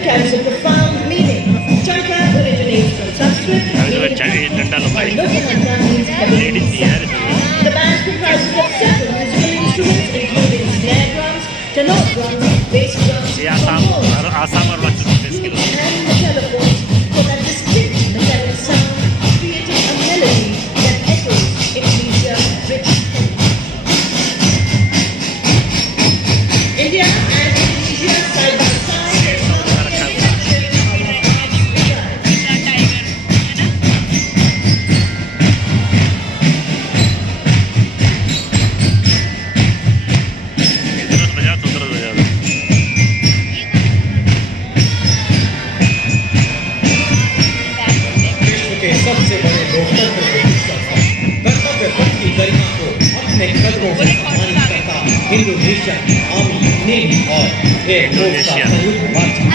carries a profound meaning. Chakra originates from Sanskrit. And Lokamanta means heavenly sound. The band comprises of several musical instruments, including snare drums, tenor drums, bass drums, trombones, and metallophones, for that distinct metallic sound, creating a melody that echoes Indonesia's rich heritage. India and Indonesia side by side. सबसे बड़े लोकतंत्र के कर्तव्य पथ की गरिमा को अपने कदमों से सम्मानित करता इंडोनेशिया आर्मी नेवी और एयरफोर्स का संयुक्त मार्चेंट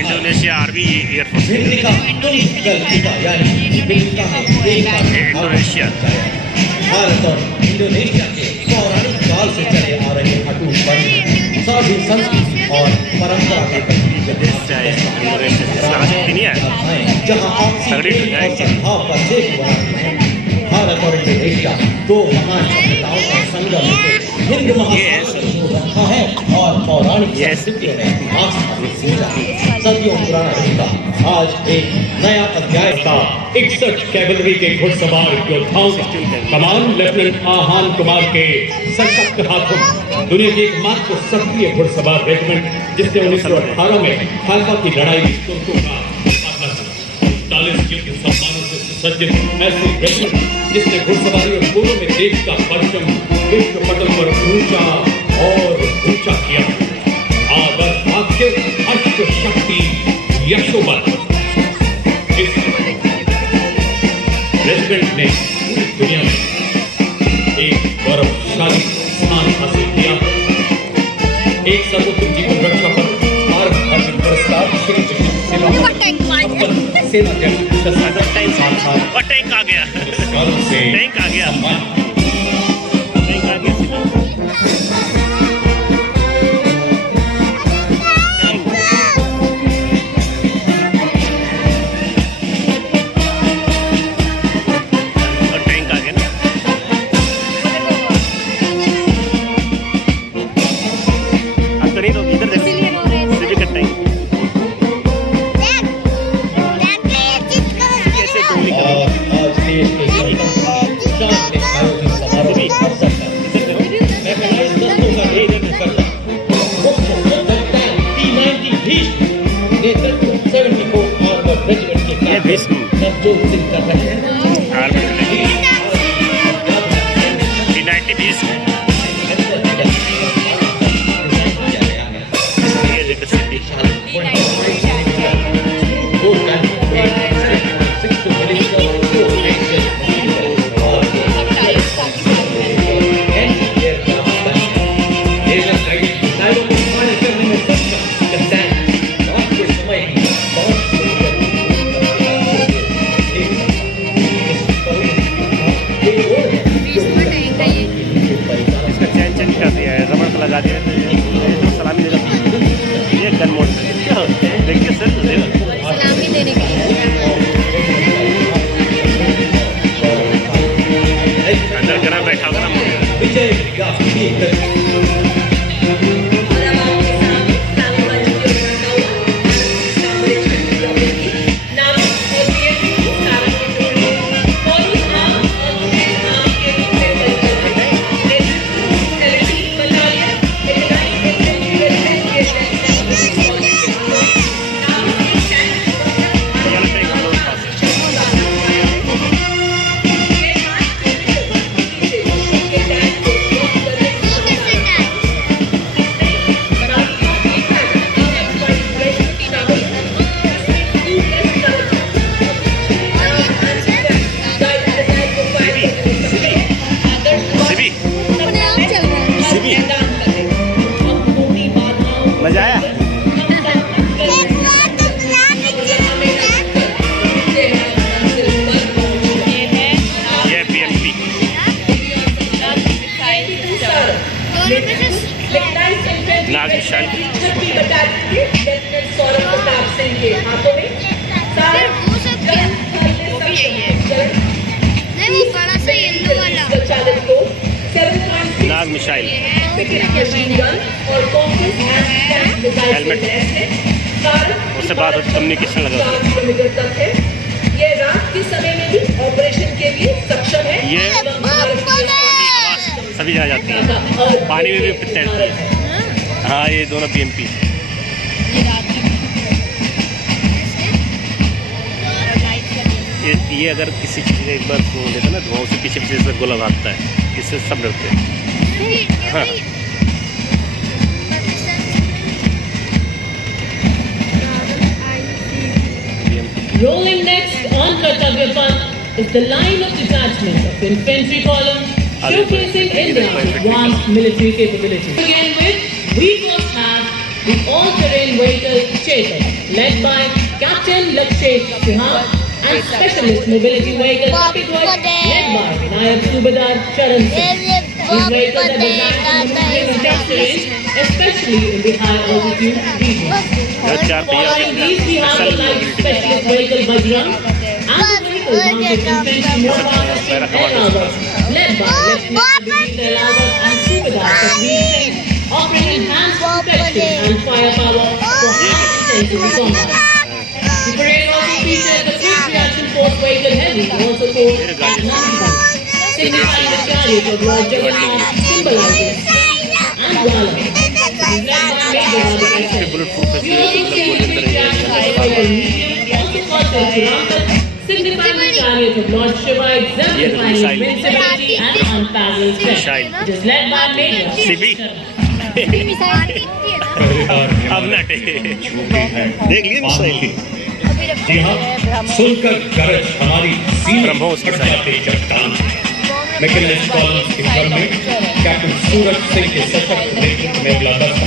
इंडोनेशिया आर्मी एयरफोर्स भिन्नता कल्पिता यानी विभिन्नता में इंडोनेशिया भारत और इंडोनेशिया के पौराणिक काल से चले आ रहे अटूट बंधन साधु संस्कृति और परंपरा के प्रतीक जहाँ आपसी और सद्भाव का देश बनाते हैं। भारत और इंडोनेशिया दो महान सभ्यताओं का संगम से हिंद महासागर को रखा है और पौराणिक संस्कृतियों में आस्था पूजा सदियों पुराना रिश्ता आज एक नया अध्याय का 61 कैवलरी के घुड़सवार योद्धाओं का कमान लेफ्टिनेंट आहान कुमार के सशक्त हाथों दुनिया की एकमात्र सक्रिय घुड़सवार रेजिमेंट जिसने 1918 में खालसा की लड़ाई में तुर्कों का मुकाबला किया। 40 युद्ध सम्मानों से सुसज्जित ऐसी रेजिमेंट जिसने घुड़सवारी और घोड़ों में देश का परचम विश्व पटल पर ऊंचा और ऊंचा किया। आदर वाक्य अश्व शक्ति यशोबल इस रेजिमेंट ने पूरी दुनिया में एक गौरवशाली स्थान हासिल किया। एक सर्वोत्तम जीवन रक्षा पर भारत अर्जुन पुरस्कार श्री सेवा सेना टैंक आ गया टैंक आ गया मिसाइल 30 बटालियन के लेफ्टिनेंट सौरभ प्रताप सिंह के हाथों में सारा गन वो भी यही है नहीं वो बड़ा सा येलो वाला स्वचालित को 7.6 नाग मिसाइल मशीन गन और compass and tank missile helmet. उससे बात होती कम्युनिकेशन लगा होता है। किलोमीटर तक है। ये रात के समय में भी ऑपरेशन के लिए सक्षम है। ये सभी जगह जाती है, पानी में भी तैरती है। हाँ ये दोनों BMP ये अगर किसी चीज़ का एक बार फोन लेता है ना धुआं से पीछे पीछे से गोला भागता है, इससे सब डरते हैं। हाँ Rolling next on Kartavya Path is the line of detachment of infantry column showcasing India's advanced military capability. To begin with, we first have the all-terrain vehicle Chetak, led by Captain Lakshesh Sinha, and specialist mobility vehicle Kapitwaj, led by Nayab Subadar Charan Singh. These vehicles are designed to maneuver in tough terrain, especially in the high altitude regions. Following these, we have the light specialist vehicle Bajrang and the vehicle mounted infantry mobile air Awas, led by Lieutenant Abhijit Awas and Subadar Satveer Singh, offering enhanced protection and firepower for high-intensity combat. The parade also featured the Quick Reaction Force Vehicle Heavy, also called Nandi, signifying the chariot of Lord Jagannath, symbolizing and valor. It is led by Major Radhika. bulletproof We also see the Quick Reaction Force Vehicle Medium, also called the Churakat, signifying the chariot of Lord Shiva, exemplifying invincibility and unparalleled strength. It is led by Major CB अब नटे देख लिए missile जी हाँ, सुनकर गरज हमारी सीने ब्रह्मोस फट जाते चट्टान। मैकेनाइज्ड कॉलम्स के क्रम में कैप्टन सूरज सिंह के सशक्त नेतृत्व में अगला दस्ता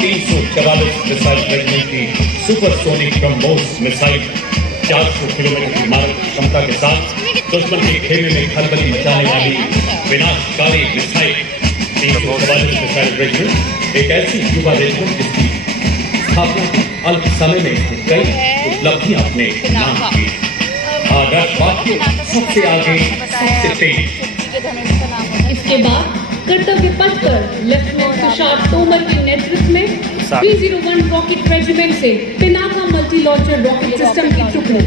344 मिसाइल रेजिमेंट की सुपरसोनिक ब्रह्मोस मिसाइल 400 किलोमीटर की मारक क्षमता के साथ दुश्मन के खेमे में खलबली मचाने वाली विनाशकारी मिसाइल 344 मिसाइल रेजिमेंट एक ऐसी युवा रेजिमेंट जिसकी स्थापना अल्प समय में कई उपलब्धियां अपने नाम की। आदर्श वाक्य सबसे आगे सबसे तेज। इसके बाद कर्तव्य पथ पर लेफ्टिनेंट तुषार तोमर के नेतृत्व में 301 रॉकेट रेजिमेंट से Pinaka multi launcher rocket system की टुकड़ी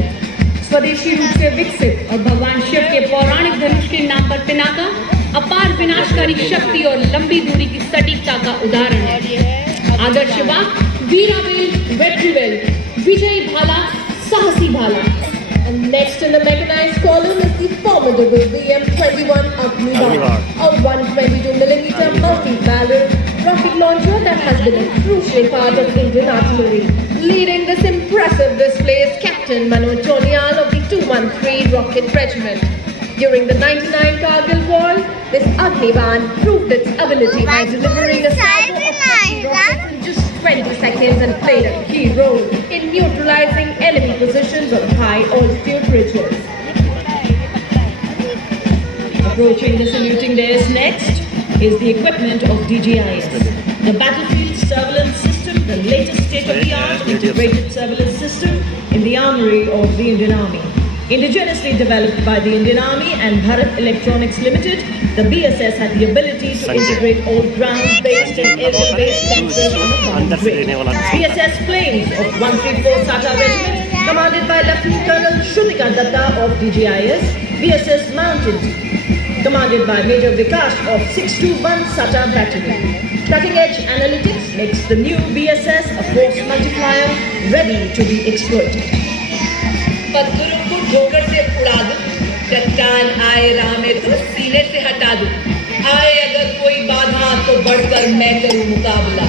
स्वदेशी रूप से विकसित और भगवान शिव के पौराणिक धनुष के नाम पर पिनाका अपार विनाशकारी शक्ति और लंबी दूरी की सटीकता का उदाहरण है। आदर्श वाक्य वीरावेल वेट्रीवेल विजयी भाला साहसी भाला। And next in the mechanized column is the formidable BM-21 Agnibaar, a 122mm multi-barrel rocket launcher that has been a crucial part of Indian artillery. Leading this impressive display is Captain Manoj Chonial of the 213 Rocket Regiment. During the 99 Kargil War, this Agnibaar proved its ability by delivering a salvo of 50 rockets in just 20 seconds and played a key role in neutralizing enemy positions on high altitude ridges. Approaching the saluting dais next is the equipment of DGIS, the battlefield surveillance system, the latest state-of-the-art integrated surveillance system in the armory of the Indian Army. Indigenously developed by the Indian Army and Bharat Electronics Limited, the BSS had the ability to integrate all ground-based and aerial-based sensors on a common grid. BSS planes of 134 SATA Regiment, commanded by Lieutenant Colonel Shrutika Datta of DGIS, BSS Mounted, commanded by Major Vikas of 621 SATA Battery. Cutting-edge analytics makes the new BSS a force multiplier ready to be exploited. पत्थरों को ठोकर से उड़ा दूं, चट्टान आए राह में तो सीने से हटा दूं। आए अगर कोई बाधा तो बढ़कर मैं करूं मुकाबला।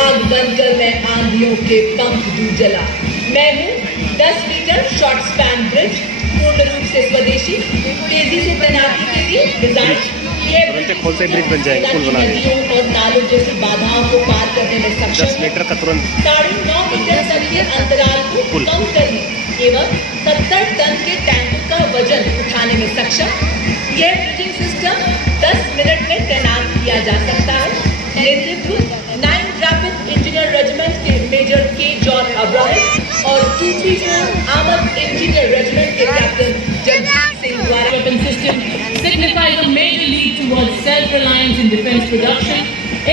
आग बनकर मैं आंधियों के पंख दूं जला। मैं हूं 10 मीटर शॉर्ट स्पैन ब्रिज, पूर्ण रूप से स्वदेशी, तेजी से तैनाती के लिए डिजाइन। ये खोलते ब्रिज बन जाएंगे, पुल बना देंगे। नदियों और नालों जैसी बाधाओं को पार करने में सक्षम 10 मीटर का तुरंत 9.5 मीटर तक के अंतराल को कम करने एवं 70 टन के टैंकों का वजन उठाने में सक्षम। यह ब्रिजिंग सिस्टम 10 मिनट में तैनात किया जा सकता है। नेतृत्व 9 rapid People Ahmed Engineer Regiment के कैप्टन जगजीत सिंह द्वारा weapon system signifies a major leap towards self-reliance in defense production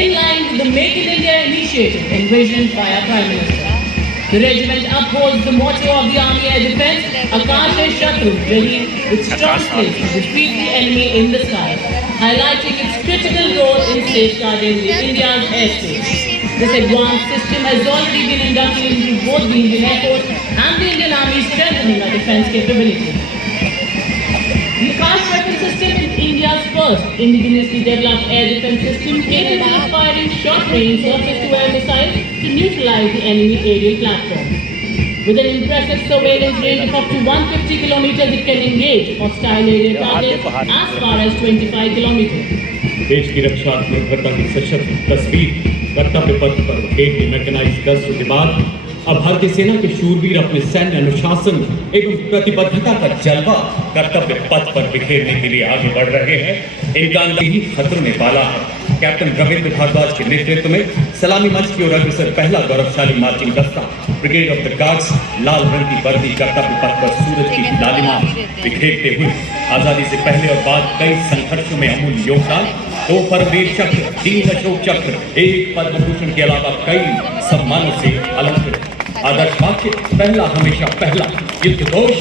in line with the Make in India initiative envisioned by our Prime Minister. The regiment upholds the motto of the Army Air Defence, Akash e Shatru Jahi, with strong place to defeat the enemy in the sky, highlighting its critical role in safeguarding the India's airspace. This advanced system has already been inducted into both the Indian Air Force and the Indian Army, strengthening our defence capability. The Akash weapon system is India's first indigenously developed air defence system capable of firing short-range surface-to-air missiles to neutralize the enemy aerial platform. With an impressive surveillance range of up to 150 kilometers, it can engage hostile aerial targets as far as 25 kilometers. देश की रक्षा निर्भरता की सशक्त तस्वीर कर्तव्य पथ पर एक मैकेनाइज्ड गश्त के बाद अब भारतीय सेना के शूरवीर अपने सैन्य अनुशासन एवं प्रतिबद्धता का जलवा कर्तव्य पथ पर बिखेरने के लिए आगे बढ़ रहे हैं। इनका ही खतरों ने पाला है। कैप्टन रविंद्र भारद्वाज के नेतृत्व में सलामी मंच की ओर अग्रसर पहला गौरवशाली मार्चिंग दस्ता ब्रिगेड ऑफ द गार्ड्स लाल रंग की वर्दी कर्तव्य पथ पर सूरज की लालिमा बिखेरते हुए आजादी से पहले और बाद कई संघर्षों में अमूल्य योगदान, 2 परमवीर चक्र, 3 अशोक चक्र, 1 पद्म भूषण के अलावा कई सम्मानों से अलंकृत। आदर्श वाक्य पहला हमेशा पहला, युद्ध घोष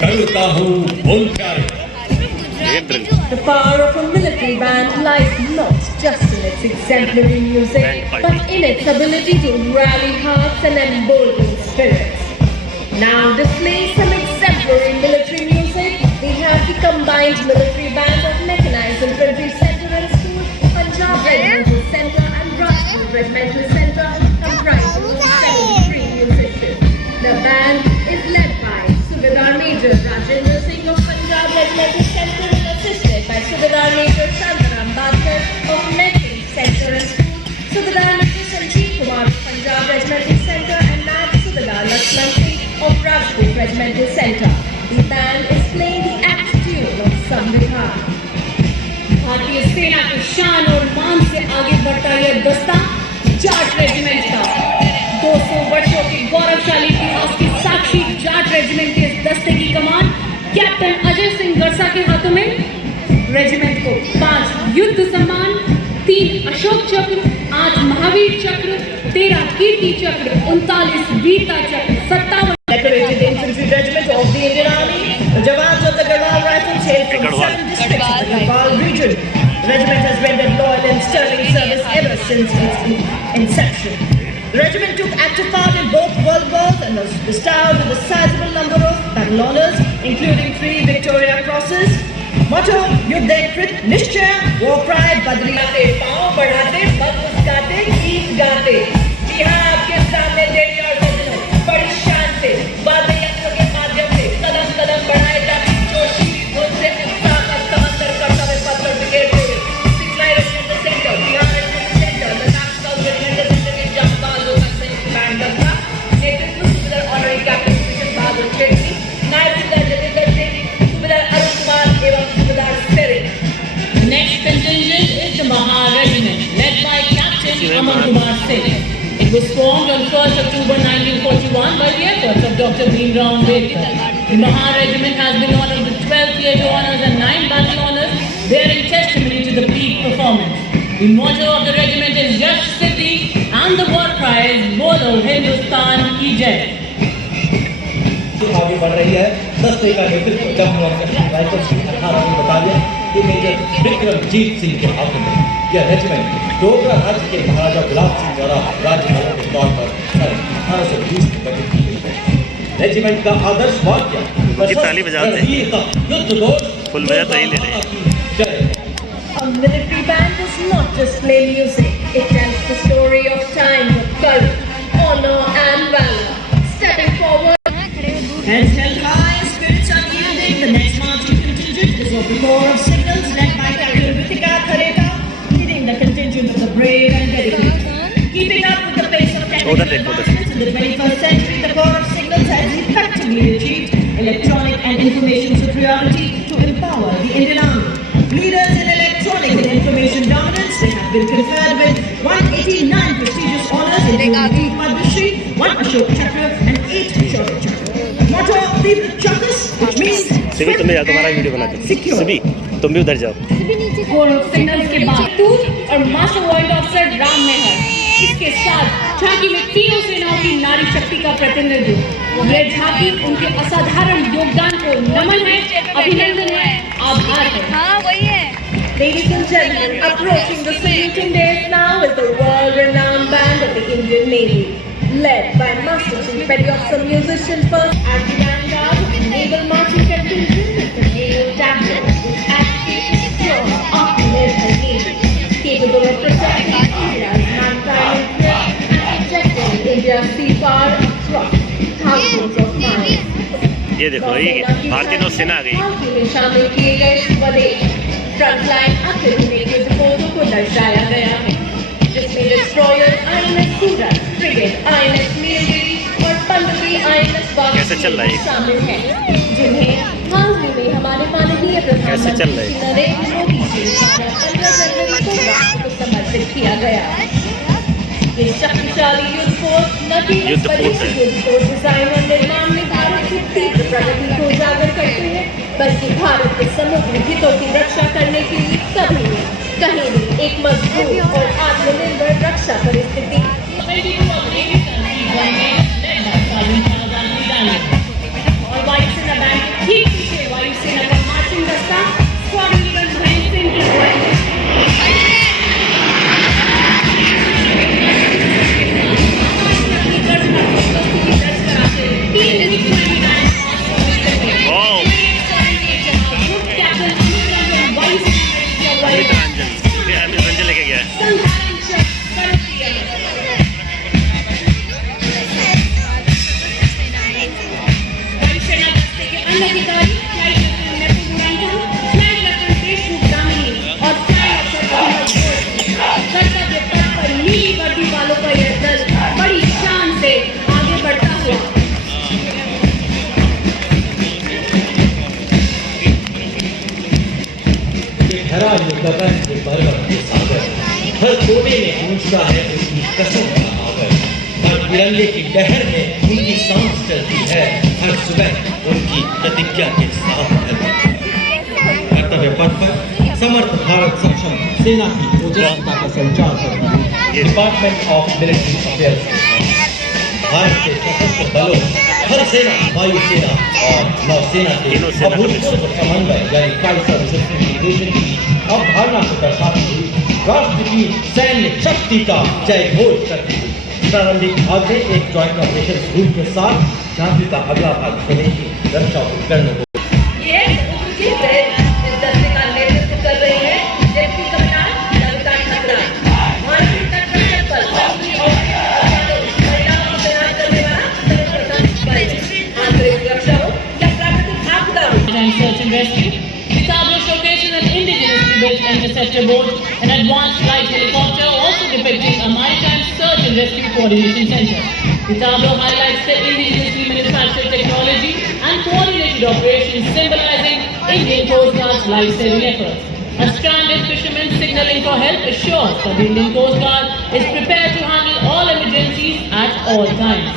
करता हूँ बोल प्यारे। The power of a military band lies not just in its exemplary music, but in its ability to rally hearts and embolden spirits. Now displaying some exemplary military music, we have the combined military band of Mechanized Infantry Centre and School, Punjab Regimental Centre and Rajput Regimental Centre, comprising of 73 musicians. The band is led by Subedar Major Rajendra Singh of Punjab Regimental Centre and assisted by Subedar Major Shantaram Badkar of Mechanized Centre and School, Subedar Major Sanjeev Kumar of Punjab Regimental Centre and Nab Subedar Lakshman Singh of Rajput Regimental Centre. The band is playing the act tune of Samvidhan. भारतीय सेना की शान और मान से आगे बढ़ता यह दस्ता जाट रेजिमेंट का 200 वर्षों के गौरवशाली इतिहास की साक्षी जाट रेजिमेंट के इस दस्ते की कमान कैप्टन अजय सिंह गरसा के हाथों में। रेजिमेंट को 5 युद्ध सम्मान, 3 अशोक चक्र, 8 महावीर चक्र, 13 कीर्ति चक्र, 39 वीरता चक्र, 57 Decorated Infantry Regiment of the Indian Army, the Jawans of the Garhwal Rifles hail from 7 districts of the Garhwal region. The regiment has rendered loyal and sterling service ever since its inception. The regiment took active part in both World Wars and was bestowed with a sizable number of battle honours, including 3 Victoria Crosses. Motto: Yuddh Krit Nishchaya, War Cry Badri. पाँव बढ़ाते, बद मुस्काते, गीत गाते। जी हाँ, आपके सामने देवी और सज्जनों, बड़ी शान से, वाद्य यंत्र के माध्यम से कदम कदम बढ़ाए जाते जोशीली धुन से उत्साह का समंदर कर्तव्य पथ पर बिखेरते हुए सिखलाई regimental centre, Bihar regimental centre, Ladakh south regimental centre के जांबाजों का संयुक्त बैंड दस्ता, नेतृत्व सुबेदार ऑनरी कैप्टन कृष्ण बहादुर शेट्टी, नायब सुबेदार जतेंद्र सिंह, सुबेदार अरुण कुमार एवं सुबेदार serine. Next contingent is the Mahar Regiment, led by Captain Aman Kumar Singh. It was formed on 1st October 1941 by the efforts of Dr. Bhimrao Ambedkar. The Mahar Regiment has been honored with 12 theatre honours and 9 battle honours, bearing testimony to the peak performance. The motto of the regiment is Yash Siddhi and the war cry is Bolo Hindustan Ki Jai. आगे बढ़ रही है। दस्ते का नेतृत्व जम्मू और Kashmir rifles की 18वीं battalion के मेजर विक्रमजीत सिंह के हाथों में। यह रेजिमेंट डोगरा राज्य के महाराजा गुलाब सिंह द्वारा राज्यपाल के तौर पर सन 1820 में गठित की गई है। रेजिमेंट का आदर्श वाक्य ताली बजाते हैं। युद्ध घोष फुल बजा ताली ले रहे हैं। जय। A military band does not just play music, it tells the story of times of courage, honor and valor. Stepping forward, Heads held high, spirits unyielding, the next marching contingent is of the Corps of Signals led by Captain Ritika Thareta, leading the contingent of the brave and dedicated. Keeping up with the pace of technical advancements in the 21st century, the Corps of Signals has effectively achieved electronic and information superiority to empower the Indian Army. Leaders in electronic and information dominance, they have been conferred with 189 prestigious honours, including 2 Padma Shri, 1 Ashok Chakra and 8 Shaurya Chakra. the chakras, which means CV तुम भी जाओ, तुम्हारा video बना दो। CV तुम भी उधर जाओ। सिग्नल्स के बाद दूत और मास्टर वर्ल्ड ऑफिसर राम मेहर, इसके साथ झांकी में तीनों सेनाओं की नारी शक्ति का प्रतिनिधित्व। यह झांकी उनके असाधारण योगदान को नमन है, अभिनंदन है, आभार है। हाँ वही है। Ladies and gentlemen, approaching the saluting dais now is the world-renowned band of the Indian Navy, led by Master Chief Petty Officer Musician First Admiral Guard of the Naval Marching Contingent, Mr. Neil Dagwood, which advocates pure Atmanirbhar Navy, capable of protecting India's maritime interests and protecting India's seapower across thousands of miles. ये देखो, ये भारतीय नौसेना आ गई। झांकी में शामिल किए गए स्वदेश फ्रंटलाइन आर्टिलरी के डिपोटों को दर्शाया गया है, जिसमें डिस्ट्रॉयर INS सूरत, फ्रिगेट INS नीलगिरी और पनडुब्बी INS कैसे चल रहा है? शामिल हैं, जिन्हें हाल ही में हमारे माननीय कैसे चल रहा प्रधानमंत्री है? नरेंद्र मोदी जी द्वारा 15 जनवरी को राष्ट्र को समर्पित किया गया। ये शक्तिशाली युद्ध फोर्स न केवल युद्ध फोर्स बड़े है। युद्ध फोर्स डिजाइन और निर्माण में भारत की तीव्र प्रगति को उजागर करते हैं, बल्कि भारत के समुद्री हितों की रक्षा करने के लिए कभी भी कहीं भी एक मजबूत और आत्मनिर्भर रक्षा परिस्थिति और वायुसेना बैंड के ठीक पीछे वायुसेना का मार्चिंग दस्ता स्क्वाड्रन लीडर महेंद्र सिंह की अगुवाई अमित रंजन, ये अमित रंजन लेके गया है। वालों का यह दल बड़ी शान से आगे बढ़ता हुआ हरा युद्धगन के पर्वत के सागर, हर कोने में गूंजता है उनकी कसम का आगर, हर तिरंगे की लहर में उनकी सांस चलती है, हर सुबह उनकी प्रतिज्ञा के साथ ढलती है। कर्तव्य पथ पर समर्थ भारत सक्षम सेना की ओजस्विता का संचार करती है department of military affairs. Bharat के सशस्त्र बलों, हर सेना, वायुसेना और नौसेना के अभूतपूर्व समन्वय यानी ट्राइसर्विसेज इंटीग्रेशन की अवधारणा को दर्शाती हुई राष्ट्र की सैन्य शक्ति का जय घोष करती हुई प्रारंभिक भाग में एक ज्वाइंट ऑपरेशन ग्रुप के साथ झांकी का अगला भाग स्वदेशी रक्षा उपकरणों को ये उनकी पहल इस दस्ते का नेतृत्व कर रही है, जबकि कप्तान ललिता ठकराल भारतीय तटरक्षक बल महिलाओं को तैनात करने वाला सर्वप्रथम बल है। आंतरिक रक्षा हो या प्राकृतिक आपदा हो। Search and Rescue. The Tableau showcases an indigenously built interceptor boat, an advanced light helicopter, also depicting a maritime search and rescue coordination center. The Tableau highlights the indigenously manufactured technology and coordinated operations symbolizing Indian Coast Guard's life-saving efforts. A stranded fisherman signaling for help assures that the Indian Coast Guard is prepared to handle all emergencies at all times.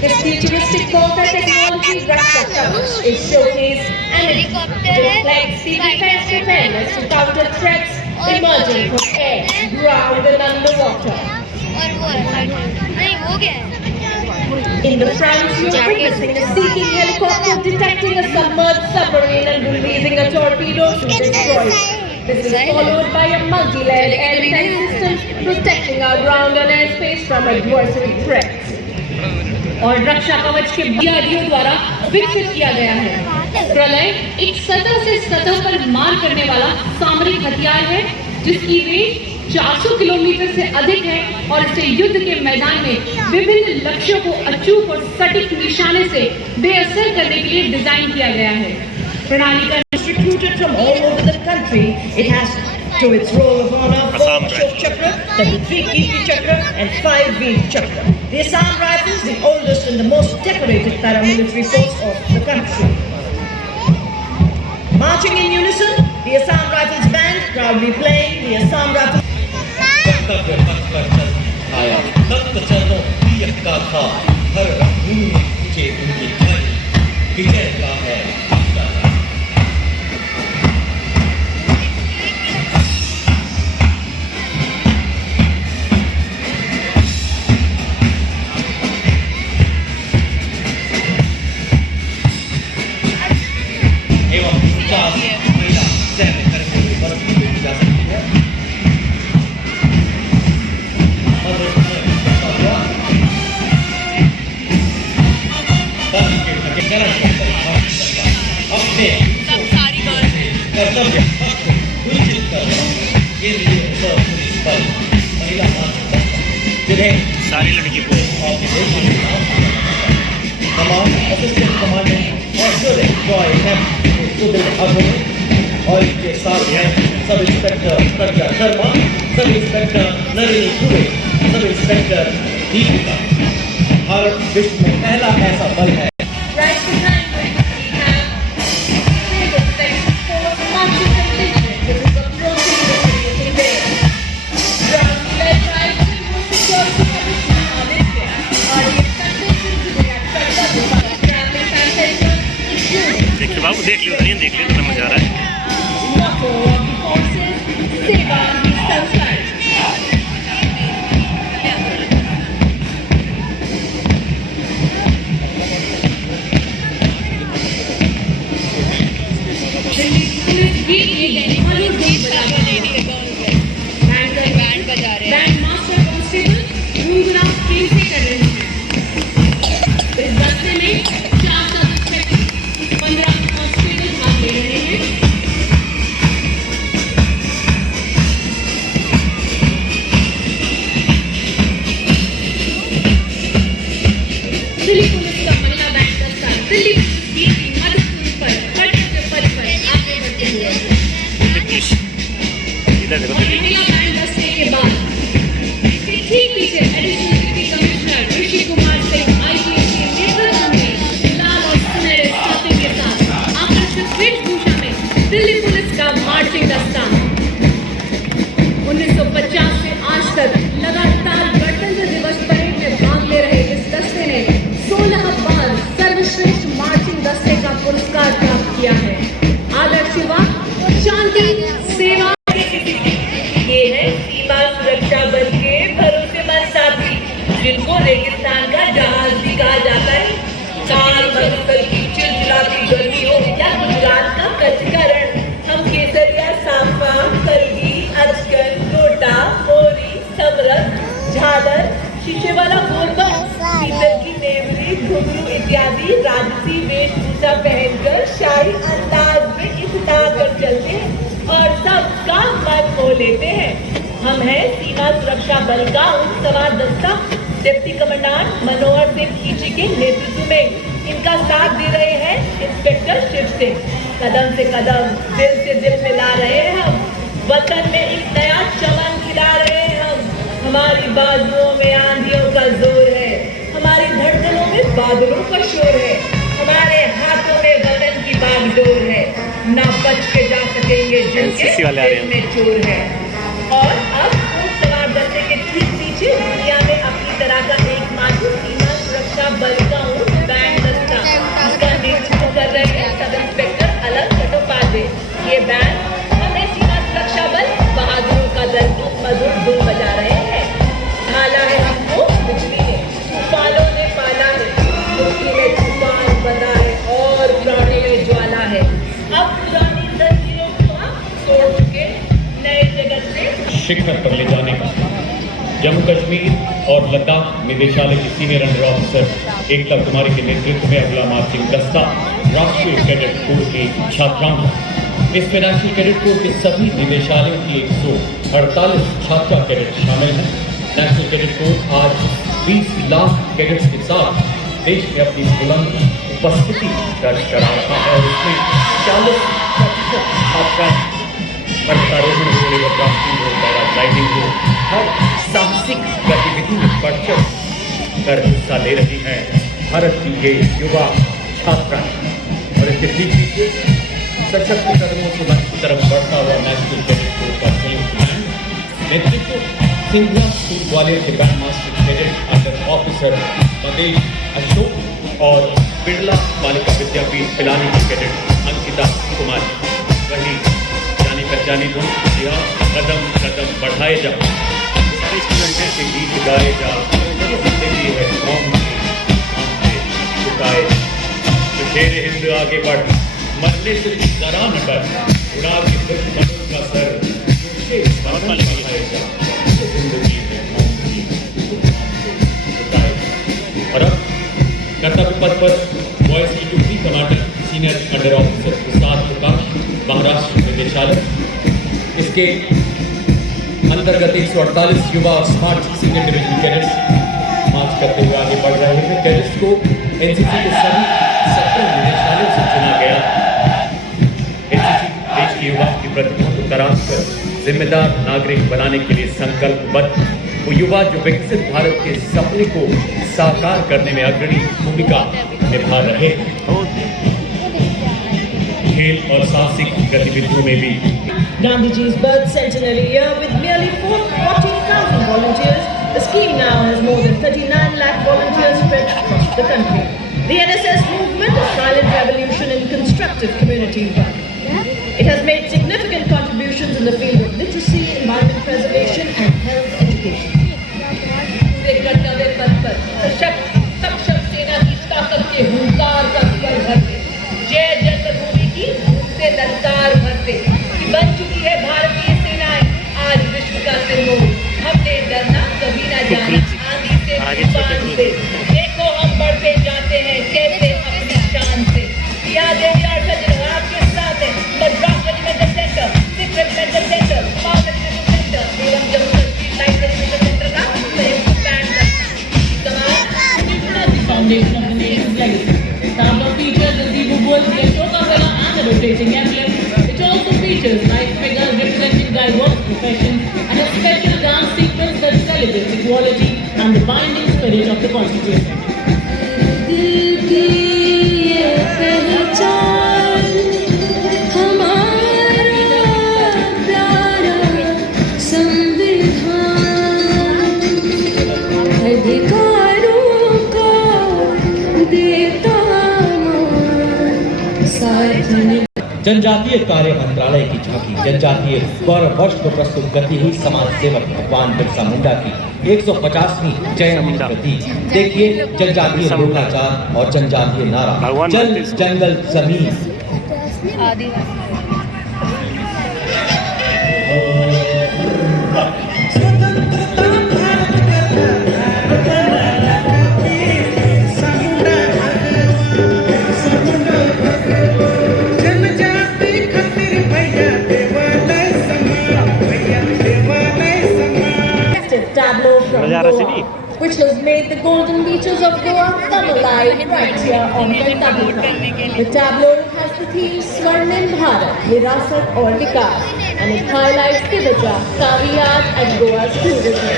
This futuristic warfare technology Raksha Kavach is showcased and it reflects the defense preparedness to counter threats emerging from air, ground and underwater. और वो नहीं वो क्या है? In the front, you are witnessing a seeking helicopter detecting a submerged submarine and releasing a torpedo to destroy it. This is followed by a multi-layered air defense system protecting our ground and airspace from adversary threats. और रक्षा कवच के DRDO द्वारा विकसित किया गया है। प्रलय एक सतह से सतह पर मार करने वाला सामरिक हथियार है, जिसकी रेंज 400 किलोमीटर से अधिक है और इसे युद्ध के मैदान में विभिन्न लक्ष्यों को अचूक और सटीक निशाने से बेअसर करने के लिए डिजाइन किया गया है। प्रणाली का Recruited from all over the country, it has to its roll of honor 4 Ashok Chakra, 33 Kirti Chakra and 5 Veer Chakra. The Assam Rifles, the oldest and the most decorated paramilitary force of the country. Marching in unison, the Assam Rifles band proudly playing the Assam Rifles. कर्तव्य पथ पर चल आया, तप्त चरणों की का था, हर रंगभूमि में पूछे उनकी ध्वनि। विजय का है एवं 50 महिला सैन्य करके वर्ग की जा सकती है और अपने कर्तव्य सुनिश्चित करना के लिए पुलिस बल महिला जिन्हें सारी लड़की को कमांड असिस्टेंट कमांडेंट और जॉय और इनके साथ हैं सब इंस्पेक्टर प्रज्ञा Sharma, sub inspector Nalini Dubey, sub inspector Deepika. Bharat विश्व में पहला ऐसा बल है Right behind me, we have Naval Section 4 Marching Contingent, which is approaching the city of Mumbai. From led by Civil Security Commissioner Aditya, audience contingent today at Kartavya for traveling sanitation, including देखिए बाबू, देख लियो, नहीं देख लियो, तो मजा आ रहा है। motto of the forces, Seva is Sunshine. Band master constable गुनगुना screen से कर रहे हैं। इस दस्ते में 4 सब इंस्पेक्टर 15 कांस्टेबल भाग ले रहे हैं। दिल्ली पुलिस का महिला बैंड दस्ता दिल्ली पुलिस की मदद पर कर्तव्य पथ पर आगे बढ़ते हुए इधर देखो, महिला बैंड दस्ते के बाद ठीक पीछे additional deputy commissioner Rishi Kumar Singh IPS के नेतृत्व में लाल और सुनहरे छाते के साथ आकर्षक वेशभूषा में दिल्ली पुलिस का मार्चिंग दस्ता 1950 से आज तक लगातार गणतंत्र दिवस परेड में भाग ले रहे इस दस्ते ने 16 बार सर्वश्रेष्ठ मार्चिंग दस्ते का पुरस्कार प्राप्त किया है। आदर्श सेवा, शांति, सेवा। ये है सीमा सुरक्षा बल के भरोसेमंद साथी, जिनको रेगिस्तान का जहाज भी कहा जाता है। कार बंसल की चिलचिलाती गर्मी हो या गुजरात का कचकरण, हम केसरिया, सांफा, कलगी, अजगर, लोटा, होरी, समरस, झालर, शीशे वाला गोलबा, पीतल की नेवरी, घुंघरू इत्यादि राजसी वेशभूषा पहनकर शाही अंदाज में इतना कर चलते हैं और सबका मन मोह लेते हैं। हम हैं सीमा सुरक्षा बल का उच्च सवार दस्ता। डिप्टी कमांडेंट मनोहर सिंह खींची के नेतृत्व में इनका साथ दे रहे हैं इंस्पेक्टर शिव सिंह। कदम से कदम, दिल से दिल मिला रहे हैं हम, वतन में एक नया चमन खिला रहे हैं हम। हमारी बाजुओं में आंधियों का जोर है, हमारी धड़कनों में बादलों का शोर है, हमारे हाथों में वतन की बागडोर है। ना बच के जा सकेंगे जिनके दिल में चोर है। और अब उस सवार दस्ते के ठीक पीछे दुनिया में अपनी तरह का एकमात्र सीमा सुरक्षा बल का बैंड दस्ता, जिसका नेतृत्व कर रहे हैं सब इंस्पेक्टर अलग चट्टोपाध्याय। ये बैंड हमें सीमा सुरक्षा बल बहादुरों का दल की मधुर धुन बजा रहे हैं। ढाला है हमको बिजली ने, तूफानों ने पाला है, मुट्ठी में तूफान बंधा है और प्राणों में ज्वाला है। अब पुरानी जंजीरों को आप तोड़ चुके, नए जगत से शिखर पर ले जाने का जम्मू कश्मीर और लद्दाख निदेशालय की सीनियर अंडर ऑफिसर एकता कुमारी के नेतृत्व में अगला मार्चिंग दस्ता राष्ट्रीय कैडेट कोर की छात्राओं का। इसमें नेशनल कैडेट कोर के सभी निदेशालयों की 148 छात्रा कैडेट शामिल हैं। नेशनल कैडेट कोर आज 20 लाख कैडेट्स के साथ देश में अपनी बुलंद उपस्थिति दर्ज करा रहा है और इसमें 40% छात्राएं पर्वतारोहण हो, रिवर क्राफ्टिंग हो, पैराग्लाइडिंग हो, हर साहसिक गतिविधि में बढ़ चढ़ कर हिस्सा ले रही हैं भारत की ये युवा छात्राएं। और इसके पीछे सशक्त कदमों से मंच की तरफ बढ़ता हुआ नेशनल कैडेट कोर का संयुक्त बैंड नेतृत्व सिंधिया स्कूल ग्वालियर के band master cadet under officer Madesh Ashok और बिरला बालिका विद्यापीठ पिलानी की कैडेट अंकिता कुमारी, वही जानी पहचानी धुन दिया कदम कदम बढ़ाए जा, सारे स्टूडेंट हैं कि गीत गाए जा, ये जिंदगी है कौम की झुकाए, तो शेर हिंद आगे बढ़, मरने से जरा न कर, उड़ा के दुश्मनों का सर, तुझे कदम बढ़ाए जा, ये जिंदगी है कौम की झुकाए। और अब कर्तव्य पथ पर बॉयज की टुकड़ी commander senior under officer Prasad Prakash, Maharashtra निदेशालय, इसके अंतर्गत 148 युवा स्मार्ट सीनियर डिवीजन कैडेट्स मार्च करते हुए आगे बढ़ रहे हैं। कैडेट्स को एनसीसी के सभी 17 निदेशालयों से चुना गया। एनसीसी देश के युवाओं की प्रतिभा को तराश कर जिम्मेदार नागरिक बनाने के लिए संकल्पबद्ध वो युवा जो विकसित भारत के सपने को साकार करने में अग्रणी भूमिका निभा रहे हैं। खेल और साहसिक गतिविधियों में भी Gandhiji's birth centenary year with nearly 40,000 volunteers, the scheme now has more than 39 lakh volunteers spread across the country. The NSS movement, a silent revolution in constructive community work. It has made significant contributions in the field of literacy, environment preservation and health education. कर्तव्य पथ पर सशक्त सक्षम सेना की ताकत के हुंकार का स्वर भरते, जय जन्मभूमि की से ललकार भरते कि बन चुकी है भारतीय सेनाएं आज विश्व का सिरमौर। हमने डरना कभी ना जाना आंधी से तूफान से, देखो हम बढ़ते जाते हैं कैसे अपनी शान से। यहाँ देवी आपके साथ है Madras regimental centre, Sikh regimental centre, पाक रेजिमेंटल सेंटर एवं Jammu Kashmir light regimental centre का संयुक्त band foundation of the nation's legacy. Tableau features the Zebu Bull, the Ashoka Villa and the rotating emblem. It also features nice figures representing diverse professions and a special dance sequence that celebrates equality and the binding spirit of the Constitution. जनजातीय कार्य मंत्रालय की झांकी जनजातीय गौरव वर्ष को प्रस्तुत करती हुई समाज सेवक भगवान बिरसा मुंडा की 150वीं जयंती प्रतीक। देखिए जनजातीय लोकाचार और जनजातीय नारा जल जंगल जमीन। Which has made the golden beaches of Goa come alive right here on Pentabuka. The tableau has the theme Swarnim Bharat, Virasat aur Vikas, and it highlights Tivaja, Kaviyat and Goa's tourism.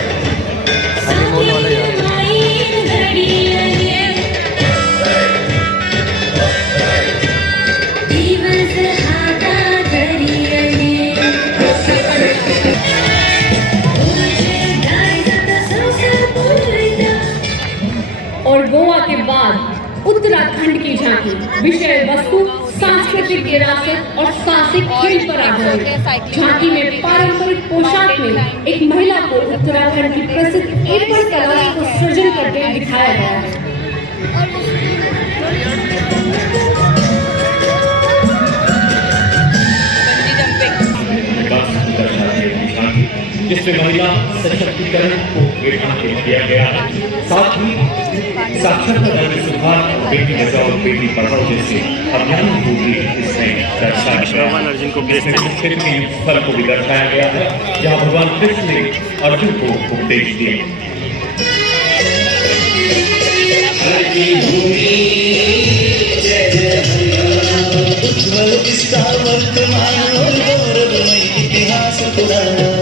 और गोवा के बाद उत्तराखंड की झांकी विषय वस्तु सांस्कृतिक विरासत और साहसिक खेल पर आधारित। झांकी में पारंपरिक पोशाक में एक महिला को उत्तराखंड की प्रसिद्ध एपल कला को सृजन करते दिखाया गया है। जिसमें महिला सशक्तिकरण को रेखांकित किया गया है, साथ ही साक्षरता में सुधार और बेटी बचाओ बेटी पढ़ाओ जैसे अभियानों को भी इसमें दर्शाया क्षेत्र के स्थल को भी दर्शाया गया है जहाँ भगवान कृष्ण ने अर्जुन को उपदेश दिए।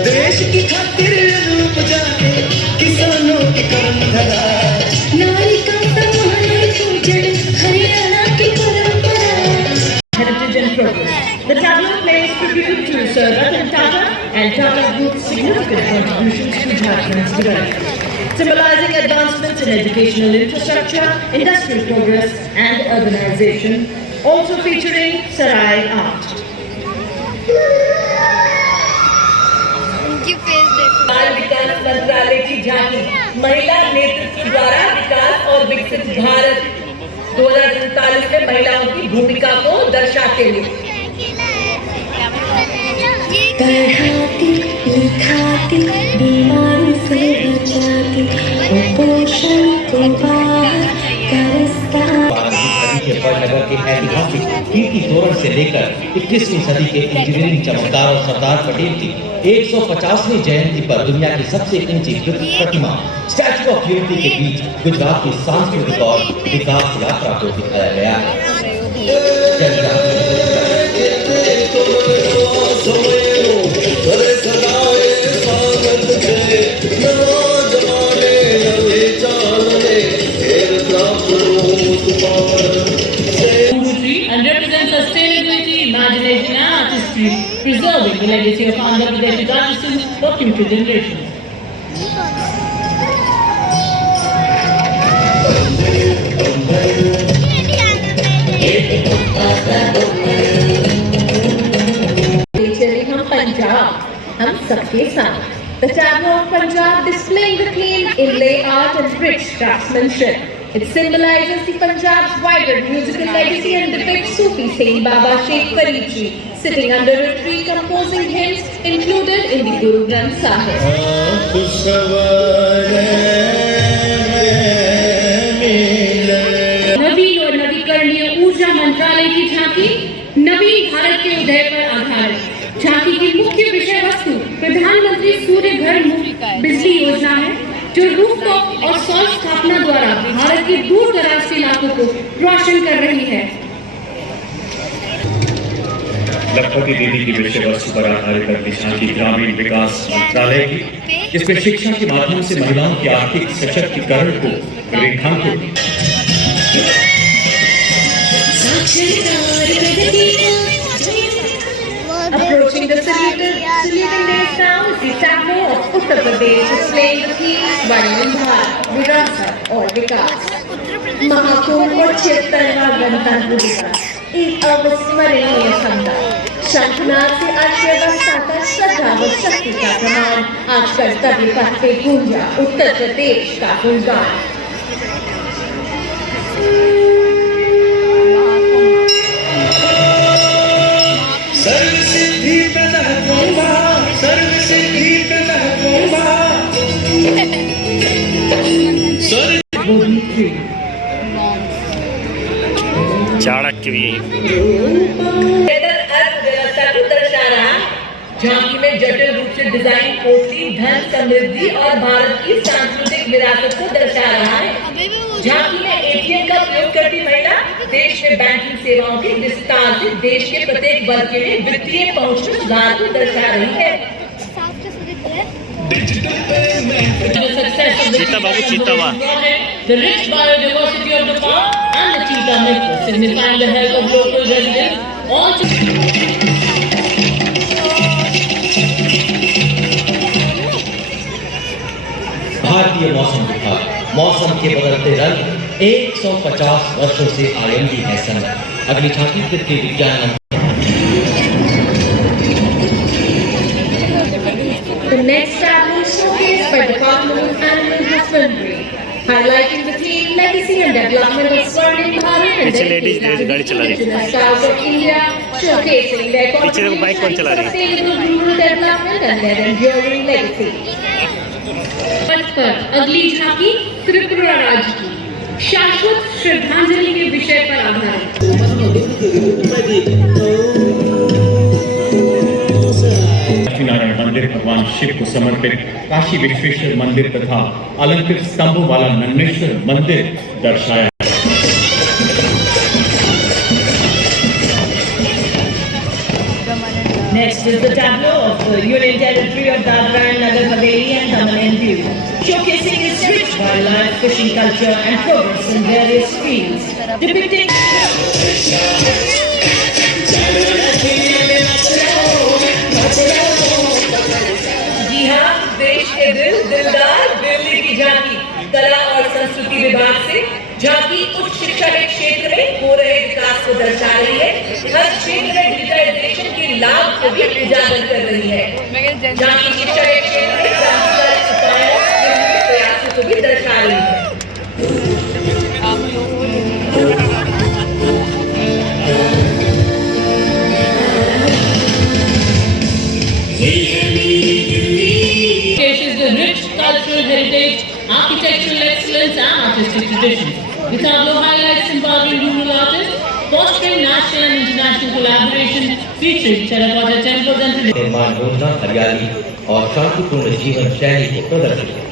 देश की खातिर रूप जाने किसानों की कर्म धरा, नारी का सम्मान पूजन हरियाणा की परंपरा। Heritage and progress. The tableau plays tribute to Sir Ratan Tata and Tata Group's significant contributions to Jharkhand's development, symbolizing advancements in educational infrastructure, industrial progress and urbanization. also featuring Sarai art. उनकी face देखो। बाल विकास मंत्रालय की झांकी महिला नेतृत्व द्वारा विकास और विकसित भारत 2047 में महिलाओं की भूमिका को दर्शाते हुए पढ़ाती लिखाती बीमारी से बचाती कुपोषण को बाहर का रास्ता 12वीं सदी के बड़नगर के ऐतिहासिक कीर्ति तोरण से लेकर 21वीं सदी के इंजीनियरिंग चमत्कार और सरदार पटेल की 150वीं जयंती पर दुनिया की सबसे ऊंची प्रतिमा स्टैच्यू ऑफ यूनिटी के बीच गुजरात की सांस्कृतिक और विकास यात्रा को दिखाया गया है। And represents sustainability, imagination and artistry, preserving the legacy of Andhra Pradesh's artisans for future generations. चले हम पंजाब, हम सबके साथ। The Tableau of Punjab displaying the theme inlay art and rich craftsmanship. It symbolizes the Punjab's vibrant musical legacy and depicts Sufi Saint Baba Sheikh Farid Ji sitting under a tree composing hymns included in the Guru Granth Sahib. नवीन और नवीकरणीय ऊर्जा मंत्रालय की झांकी नवीन भारत के उदय पर आधारित। झांकी की मुख्य विषय वस्तु प्रधानमंत्री सूर्य घर मुफ्त बिजली योजना है, जो रूफटॉप और सौर स्थापना द्वारा भारत के दूर दराज के इलाकों को रोशन कर रही है। लखपति दीदी की विषय वस्तु पर आधारित झांकी ग्रामीण विकास मंत्रालय की, जिसमें शिक्षा के माध्यम से महिलाओं के आर्थिक सशक्तिकरण को रेखांकित। Approaching the saluting days now is the tableau of Uttar Pradesh displaying the themes Varun Bharat, Virasat और विकास। महाकुंभ और 76वां गणतंत्र दिवस एक अविस्मरणीय संदर्भ। शंखनाद से अर्थव्यवस्था तक श्रद्धा व शक्ति का प्रमाण आज कर्तव्य पथ पे गूंजा उत्तर प्रदेश का गुणगान। चाणक्य भी अर्थव्यवस्था को दर्शा रहा है। झांकी में जटिल रूप से डिजाइन पोटली धन समृद्धि और भारत की सांस्कृतिक विरासत को दर्शा रहा है। झांकी में एटीएम का प्रयोग करती महिला देश में बैंकिंग सेवाओं के विस्तार से देश के प्रत्येक वर्ग के लिए वित्तीय पहुंच में सुधार को दर्शा रही है। चीता बाबू चीता वाह। The rich biodiversity of the park and the cheetah network, signifying the health of local residents. Also, भारतीय मौसम विभाग मौसम के बदलते रंग 150 वर्षों से आयंदी है सन। अगली झांकी पृथ्वी विज्ञान। The next tableau is showcased by Department of Animal Husbandry, highlighting the theme legacy and development of Swarnim Bharat and पीछे ladies गाड़ी चला रही है। indigenous stars of India, showcasing their पीछे देखो, बाइक कौन चला रही है? sustainable rural development and their enduring legacy. पथ पर अगली झांकी त्रिपुरा राज्य की शाश्वत श्रद्धांजलि के विषय पर आधारित। लक्ष्मीनारायण मंदिर भगवान शिव को समर्पित काशी विश्वेश्वर मंदिर तथा अलंकृत स्तंभों वाला नन्नेश्वर मंदिर दर्शाया। Next is the tableau of the Union Territory of Dadra and Nagar Haveli and Daman and Diu, showcasing its rich wildlife, fishing culture and progress in various fields, depicting जी हाँ, देश के दिल दिलदार दिल्ली की झांकी कला और संस्कृति विभाग से झांकी उच्च शिक्षा के क्षेत्र में हो रहे विकास को दर्शा रही है। हर क्षेत्र में डिजिटाइजेशन के लाभ को भी उजागर कर रही है। झांकी शिक्षा के क्षेत्र में क्रांतिकारी उपायों के प्रयासों को भी दर्शा रही है। The rich cultural heritage, architectural excellence and artistic traditions. The tableau highlights empowering rural artists, fostering national and international collaboration, featuring terracotta temples and traditions. निर्माण योजना हरियाली और शांतिपूर्ण जीवन शैली को प्रदर्शित है।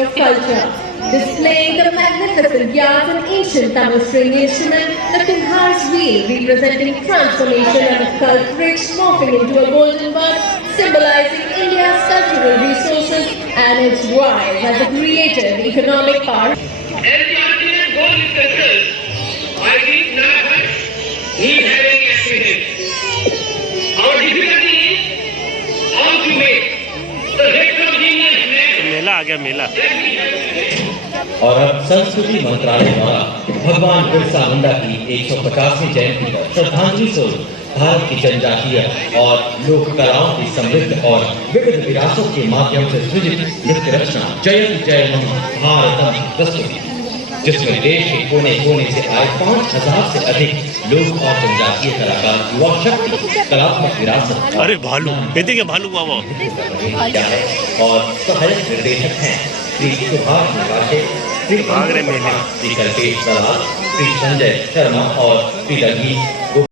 Of culture, displaying the magnificent yards and ancient Tamil string instrument, the Kunhar's wheel, representing transformation and a cult rich morphing into a golden bud, symbolizing India's cultural resources and its rise as a creative economic power. As the ultimate goal is concerned, I think none of us need having accidents. Our difficulty is how to make the heterogeneous मेला आ गया मेला। और अब संस्कृति मंत्रालय द्वारा भगवान बिरसा मुंडा की 150वीं जयंती पर श्रद्धांजलि स्वरूप भारत की जनजातीय और लोक कलाओं की समृद्ध और विविध विरासतों के माध्यम से सृजित नृत्य रचना जयंती जय भारतम प्रस्तुति, जिसमें देश के कोने कोने से आए 5000 से अधिक लोक और जनजातीय कलाकार युवा शक्ति कलात्मक विरासत। अरे भालू देखिए भालू बाबा और सहायक निर्देशक हैं श्री सुभाष नगाशे, श्री भाग रहे मेले, श्री कल्पेश दलाल, श्री संजय शर्मा और श्री रंगीत